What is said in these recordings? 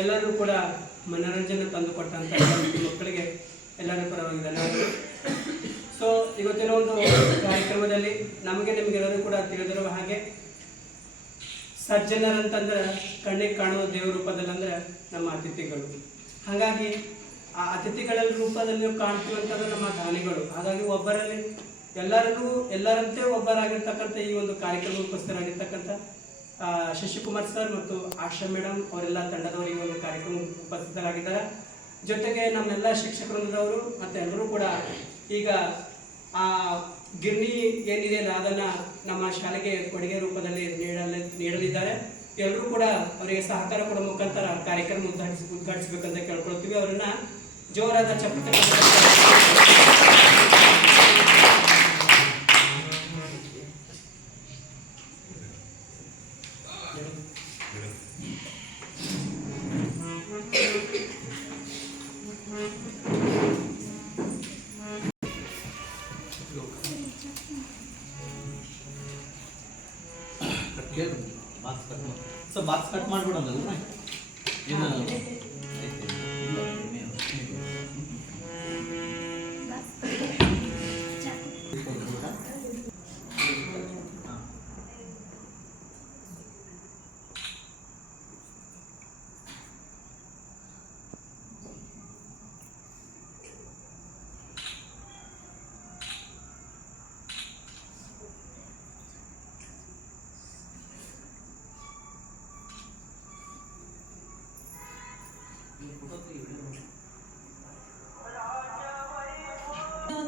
ಎಲ್ಲರೂ ಕೂಡ ಮನೋರಂಜನೆ ತಂದುಕೊಟ್ಟಂಥ ಮಕ್ಕಳಿಗೆ ಎಲ್ಲರ ಪರವಾಗಿ ಧನ್ಯವಾದಗಳು. ಸೊ ಇವತ್ತಿನ ಒಂದು ಕಾರ್ಯಕ್ರಮದಲ್ಲಿ ನಿಮಗೆಲ್ಲರೂ ಕೂಡ ತಿಳಿದಿರುವ ಹಾಗೆ ಸಜ್ಜನರಂತಂದ್ರೆ ಕಣ್ಣಿಗೆ ಕಾಣುವ ದೇವ ರೂಪದಲ್ಲಿ ಅಂದ್ರೆ ನಮ್ಮ ಅತಿಥಿಗಳು. ಹಾಗಾಗಿ ಆ ಅತಿಥಿಗಳ ರೂಪದಲ್ಲಿ ನೀವು ಕಾಣ್ತೀವಂತಂದ್ರೆ ನಮ್ಮ ದಾನಿಗಳು. ಹಾಗಾಗಿ ಎಲ್ಲರಂತೆ ಒಬ್ಬರಾಗಿರ್ತಕ್ಕಂಥ ಈ ಒಂದು ಕಾರ್ಯಕ್ರಮ ಉಪಸ್ಥಿತರಾಗಿರ್ತಕ್ಕಂಥ ಶಶಿಕುಮಾರ್ ಸರ್ ಮತ್ತು ಆಶಾ ಮೇಡಮ್ ಅವರೆಲ್ಲ ತಂಡದವರು ಈ ಒಂದು ಕಾರ್ಯಕ್ರಮ ಉಪಸ್ಥಿತರಾಗಿದ್ದಾರೆ. ಜೊತೆಗೆ ನಮ್ಮೆಲ್ಲ ಶಿಕ್ಷಕ ವೃಂದದವರು ಮತ್ತು ಎಲ್ಲರೂ ಕೂಡ ಈಗ ಆ ಗಿರಣಿ ಏನಿದೆ ಅದನ್ನು ನಮ್ಮ ಶಾಲೆಗೆ ಕೊಡುಗೆ ರೂಪದಲ್ಲಿ ನೀಡಲಿದ್ದಾರೆ. ಎಲ್ಲರೂ ಕೂಡ ಅವರಿಗೆ ಸಹಕಾರ ಕೊಡುವ ಮುಖಾಂತರ ಕಾರ್ಯಕ್ರಮ ಉದ್ಘಾಟಿಸಬೇಕಂತ ಕೇಳ್ಕೊಳ್ತೀವಿ. ಅವರನ್ನ ಜೋರಾದ ಚಪ್ಪಾಳೆ. ಬಾಕ್ಸ್ ಕಟ್ ಮಾಡ್ಬಿಡೋದಲ್ಲ ಏನು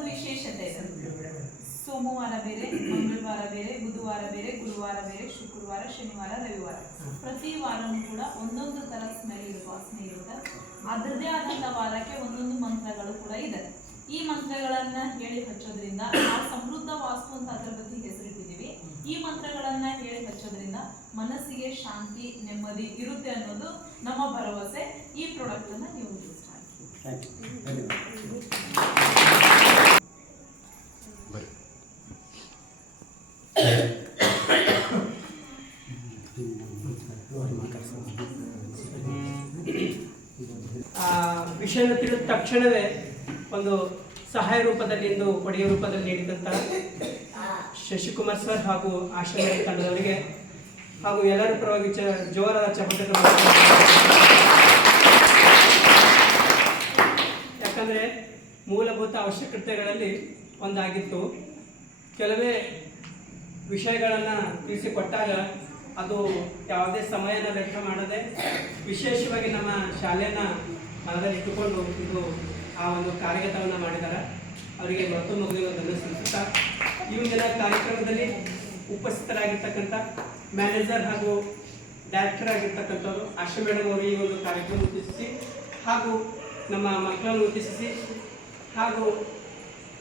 ವಿಶೇಷತೆ ಸೋಮವಾರ ಬೇರೆ, ಮಂಗಳವಾರ ಬೇರೆ, ಬುಧವಾರ ಬೇರೆ, ಗುರುವಾರ ಬೇರೆ, ಶುಕ್ರವಾರ, ಶನಿವಾರ, ರವಿವಾರ ಪ್ರತಿ ವಾರನೂ ಕೂಡ ಒಂದೊಂದು ತರ ಸ್ಮೆಲ್ ವಾಸನೆ ಇರುತ್ತೆ. ಅದರದೇ ಆದಂತ ವಾರಕ್ಕೆ ಒಂದೊಂದು ಮಂತ್ರಗಳು ಕೂಡ ಇದೆ. ಈ ಮಂತ್ರಗಳನ್ನ ಹೇಳಿ ಹಚ್ಚೋದ್ರಿಂದ ನಾವು ಸಮೃದ್ಧ ವಾಸ್ತು ಅಂತ ಅದರ ಬಗ್ಗೆ ಹೆಸರಿಟ್ಟಿದ್ದೀವಿ. ಈ ಮಂತ್ರಗಳನ್ನ ಹೇಳಿ ಹಚ್ಚೋದ್ರಿಂದ ಮನಸ್ಸಿಗೆ ಶಾಂತಿ ನೆಮ್ಮದಿ ಇರುತ್ತೆ ಅನ್ನೋದು ನಮ್ಮ ಭರವಸೆ. ಈ ಪ್ರಾಡಕ್ಟ್ ಅನ್ನ ನೀವು ಯೂಸ್ ಮಾಡಿ. ವಿಷಯ ತಿಳಿದ ತಕ್ಷಣವೇ ಒಂದು ಸಹಾಯ ರೂಪದಲ್ಲಿ ಇಂದು ಕೊಡುಗೆ ರೂಪದಲ್ಲಿ ನೀಡಿದಂತಹ ಶಶಿಕುಮಾರ್ ಸರ್ ಹಾಗೂ ಆಶಾ ತಂಡದವರಿಗೆ ಹಾಗೂ ಎಲ್ಲರ ಪರವಾಗಿ ಜೋರಾದ ಚಪ್ಪಟೆ. ಯಾಕಂದರೆ ಮೂಲಭೂತ ಅವಶ್ಯಕತೆಗಳಲ್ಲಿ ಒಂದಾಗಿತ್ತು. ಕೆಲವೇ ವಿಷಯಗಳನ್ನು ತಿಳಿಸಿಕೊಟ್ಟಾಗ ಅದು ಯಾವುದೇ ಸಮಯನ ವ್ಯರ್ಥ ಮಾಡದೆ ವಿಶೇಷವಾಗಿ ನಮ್ಮ ಶಾಲೆಯನ್ನು ಮನದಲ್ಲಿ ಇಟ್ಟುಕೊಂಡು ಇದು ಆ ಒಂದು ಕಾರ್ಯಗತವನ್ನು ಮಾಡಿದ್ದಾರೆ. ಅವರಿಗೆ ಮತ್ತೊಂದು ಮಗುವಿನ ಸಲ್ಲಿಸುತ್ತಾ ಈ ದಿನ ಕಾರ್ಯಕ್ರಮದಲ್ಲಿ ಉಪಸ್ಥಿತರಾಗಿರ್ತಕ್ಕಂಥ ಮ್ಯಾನೇಜರ್ ಹಾಗೂ ಡೈರೆಕ್ಟರ್ ಆಗಿರ್ತಕ್ಕಂಥವ್ರು ಆಶಾ ಮೇಡಮ್ ಅವರು ಈ ಒಂದು ಕಾರ್ಯಕ್ರಮ ಉದ್ದೇಶಿಸಿ ಹಾಗೂ ನಮ್ಮ ಮಕ್ಕಳನ್ನು ಉದ್ದೇಶಿಸಿ ಹಾಗೂ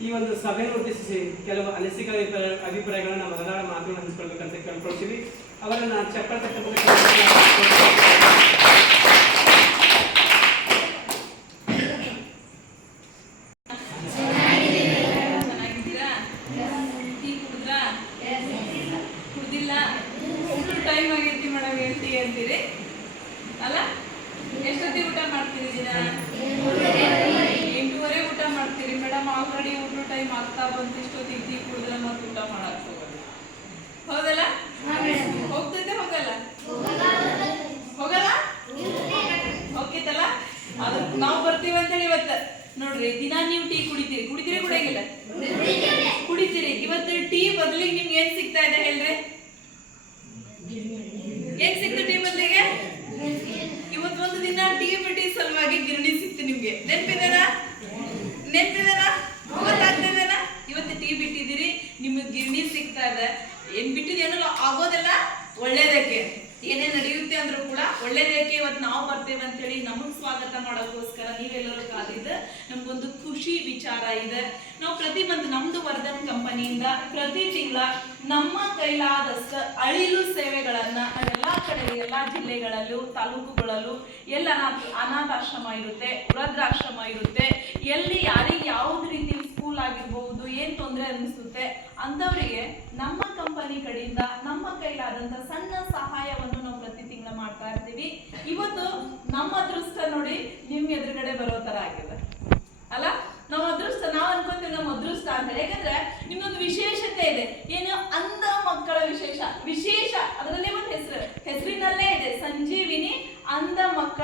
ಈ ಒಂದು ಸಭೆಯನ್ನು ಉದ್ದೇಶಿಸಿ ಕೆಲವು ಅನಿಸಿಕೆ ಅಭಿಪ್ರಾಯಗಳನ್ನು ಮೊದಲಾದ ಮಾತನ್ನು ಹಂಚಿಕೊಳ್ಬೇಕಂತ ಕೇಳ್ಕೊಳ್ತೀವಿ. ಅವರನ್ನು ಚಪ್ಪಳ ಟೈಮ್ ಆಗೈತಿ ಮೇಡಮ್ ಅಂತೀರಿ ಅಲ್ಲ? ಎಷ್ಟೊತ್ತಿ ಊಟ ಮಾಡ್ತೀರಿ? ದಿನ 8:30 ಊಟ ಮಾಡ್ತೀರಿ ಮೇಡಮ್. ಆಲ್ರೆಡಿ ಊಟ ಟೈಮ್ ಆಗ್ತಾ ಬಂತು. ಇಷ್ಟೊತ್ತಿಗೆ ಟೀ ಕುಡಿದ್ರೆ ಮತ್ತೆ ಊಟ ಮಾಡಕ್ ಹೋಗಲ್ಲ. ಹೌದಲ್ಲ? ಹೋಗ್ತೈತೆ ಹೋಗಲ್ಲ? ಹೋಗಲ್ಲ ಹೋಗ್ತೈತಲ್ಲ? ಅದ್ರ ನಾವು ಬರ್ತೀವಿ ಅಂತೇಳಿ ಇವತ್ತು ನೋಡ್ರಿ ದಿನ ನೀವು ಟೀ ಕುಡಿತೀರಿ ಕುಡಿಯಂಗಿಲ್ಲ? ಕುಡಿತೀರಿ. ಇವತ್ತು ಟೀ ಬದಲಿಗೆ ನಿಮ್ಗೆ ಏನ್ ಸಿಗ್ತಾ ಇದೆ ಹೇಳ್ರಿ? ಏನ್ ಸಿಕ್ತು ಟೀ ಬದಲಿಗೆ? ಇವತ್ತು ಒಂದು ದಿನ ಟೀ ಬಿಟ್ಟಿ ಸಲುವಾಗಿ ಗಿರಣಿ ಸಿಕ್ತು ನಿಮ್ಗೆ. ನೆನಪಿದೇನಾ? ಗೊತ್ತಾಗ್ತಿದೇನಾ? ಇವತ್ತು ಟೀ ಬಿಟ್ಟಿದ್ದೀರಿ, ನಿಮಗೆ ಗಿರಣಿ ಸಿಗ್ತಾ ಇದೆ. ಏನ್ ಬಿಟ್ಟಿದೇನಲ್ಲ ಆಗೋದೆಲ್ಲ ಒಳ್ಳೇದಕ್ಕೆ. ಏನೇ ನಡೆಯುತ್ತೆ ಅಂದ್ರೂ ಕೂಡ ಒಳ್ಳೇದಕ್ಕೆ ಇವತ್ತು ನಾವು ಬರ್ತೇವೆ ಅಂತ ಹೇಳಿ ನಮಗ್ ಸ್ವಾಗತ ಮಾಡೋಕ್ಕೋಸ್ಕರ ನೀವೆಲ್ಲರೂ ಕಾದಿದ್ದು ನಮ್ಗೊಂದು ಖುಷಿ ವಿಚಾರ ಇದೆ. ನಾವು ಪ್ರತಿ ಮಂತ್ ನಮ್ದು ವರ್ಧನ್ ಕಂಪನಿಯಿಂದ ಪ್ರತಿ ತಿಂಗಳ ನಮ್ಮ ಕೈಲಾದಷ್ಟು ಅಳಿಲು ಸೇವೆಗಳನ್ನ ಎಲ್ಲಾ ಕಡೆ ಎಲ್ಲಾ ಜಿಲ್ಲೆಗಳಲ್ಲೂ ತಾಲೂಕುಗಳಲ್ಲೂ ಎಲ್ಲ ಅನಾಥಾಶ್ರಮ ಇರುತ್ತೆ, ವೃದ್ಧಾಶ್ರಮ ಇರುತ್ತೆ, ಎಲ್ಲಿ ಯಾರಿಗೆ ಯಾವ್ದು ರೀತಿ ಸ್ಕೂಲ್ ಆಗಿರ್ಬಹುದು ಏನ್ ತೊಂದರೆ ಅನಿಸುತ್ತೆ ಅಂತವರಿಗೆ ನಮ್ಮ ಕಂಪನಿ ಕಡೆಯಿಂದ ನಮ್ಮ ಕೈಲಾದಂತ ಸಣ್ಣ ಸಹಾಯವನ್ನು ನಾವು ಪ್ರತಿ ತಿಂಗಳ ಮಾಡ್ತಾ ಇರ್ತೀವಿ. ಇವತ್ತು ನಮ್ಮ ಅದೃಷ್ಟ ನೋಡಿ ನಿಮ್ ಎದುರುಗಡೆ ಬರೋ ತರ ಆಗಿದೆ ಅಲ್ಲ. ನಮ್ಮ ಅದೃಷ್ಟ ನಾವ್ ಅನ್ಕೊಂತೀವಿ ನಮ್ಮ ಅದೃಷ್ಟ ಅಂತ ಹೇಳಿ. ಯಾಕಂದ್ರೆ ನಿಮ್ದೊಂದು ವಿಶೇಷತೆ ಇದೆ. ಏನು? ಅಂಧ ಮಕ್ಕಳ ವಿಶೇಷ ಅದರಲ್ಲೇ ಒಂದು ಹೆಸರಿನಲ್ಲೇ ಇದೆ, ಸಂಜೀವಿನಿ ಅಂಧ ಮಕ್ಕಳ